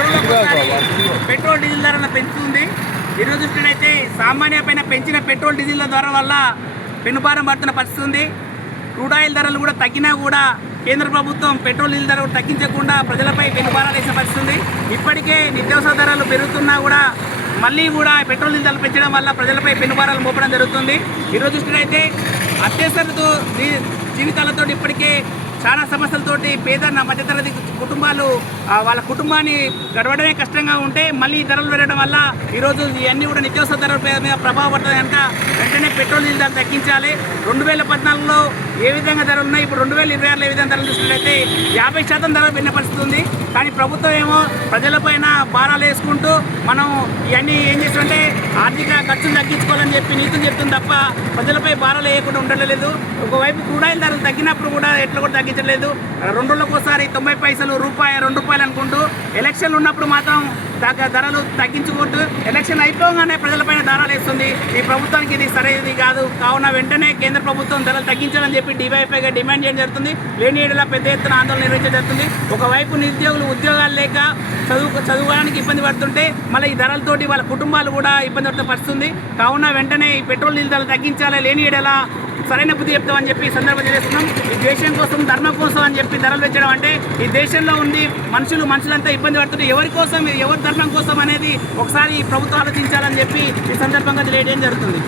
రోజులకోసారి petrol diesel ధరలను పెంచుతుంది. ఈరోజు చూసినట్టయితే సామాన్య పైన పెంచిన పెట్రోల్ డీజిల్ ధర వల్ల పెనుభారం పడుతున్న పరిస్థితి ఉంది. క్రూడ్ ఆయిల్ ధరలు కూడా తగ్గినా కూడా కేంద్ర ప్రభుత్వం పెట్రోల్ డీజిల్ ధరలు తగ్గించకుండా ప్రజలపై పెనుభారాలు వేసిన పరిస్థితి ఉంది. ఇప్పటికే నిత్యావసర ధరలు పెరుగుతున్నా కూడా మళ్ళీ కూడా పెట్రోల్ డీజిల్ ధరలు పెంచడం వల్ల ప్రజలపై పెనుభారాలు మోపడం జరుగుతుంది. ఈరోజు చూసినట్టయితే అత్యవసరతో జీవితాలతో ఇప్పటికే చాలా సమస్యలతోటి పేద మధ్యతరగతి కుటుంబాలు వాళ్ళ కుటుంబాన్ని గడవడమే కష్టంగా ఉంటే మళ్ళీ ధరలు పెరగడం వల్ల ఈరోజు ఇవన్నీ కూడా నిత్యావసర ధరల మీద ప్రభావం పడుతుంది కనుక వెంటనే పెట్రోల్ డీజిల్ ధర తగ్గించాలి. 2014లో ఏ విధంగా ధరలు ఉన్నాయి, ఇప్పుడు 2026లో ఏ విధంగా ధరలు చూసినట్లయితే 50% ధరలు పెరిగిన పరిస్థితి ఉంది. కానీ ప్రభుత్వం ఏమో ప్రజలపైన భారాలు వేసుకుంటూ మనం ఇవన్నీ ఏం చేస్తుంటే ఆర్థిక ఖర్చులు తగ్గించుకోవాలని చెప్పి నీతులు చెప్తుంది తప్ప ప్రజలపై భారాలు వేయకుండా ఉండలేదు. ఒకవైపు క్రూడ్ ఆయిల్ ధరలు తగ్గినప్పుడు కూడా ఎట్లా కూడా తగ్గించలేదు. 2 రోజులకోసారి 90 పైసలు, రూపాయి, 2 రూపాయలు అనుకుంటూ ఎలక్షన్లు ఉన్నప్పుడు మాత్రం ధరలు తగ్గించుకుంటూ ఎలక్షన్ అయిపోగానే ప్రజలపైన ధరలు వేస్తుంది. ఈ ప్రభుత్వానికి ఇది సరైనది కాదు. కావున వెంటనే కేంద్ర ప్రభుత్వం ధరలు తగ్గించాలని చెప్పి డివైఎఫ్ఐగా డిమాండ్ చేయడం జరుగుతుంది. లేని ఏడలా పెద్ద ఎత్తున ఆందోళన నిర్వహించడం జరుగుతుంది. ఒకవైపు నిరుద్యోగులు ఉద్యోగాలు లేక చదువుకోవడానికి ఇబ్బంది పడుతుంటే మళ్ళీ ఈ ధరలతోటి వాళ్ళ కుటుంబాలు కూడా ఇబ్బంది పడుతూ పరిస్థితుంది. కావున వెంటనే ఈ పెట్రోల్ డీజిల్ ధరలు తగ్గించాలి, లేని ఏడలా సరైన బుద్ధి చెప్తామని చెప్పి సందర్భం చేస్తున్నాం. ఈ దేశం కోసం, ధర్మం కోసం అని చెప్పి ధరలు పెంచడం అంటే ఈ దేశంలో ఉంది మనుషులంతా ఇబ్బంది పడుతుంటే ఎవరి కోసం, ఎవరి ధర్మం కోసం అనేది ఒకసారి ప్రభుత్వం ఆలోచించాలని చెప్పి ఈ సందర్భంగా తెలియజేయడం జరుగుతుంది.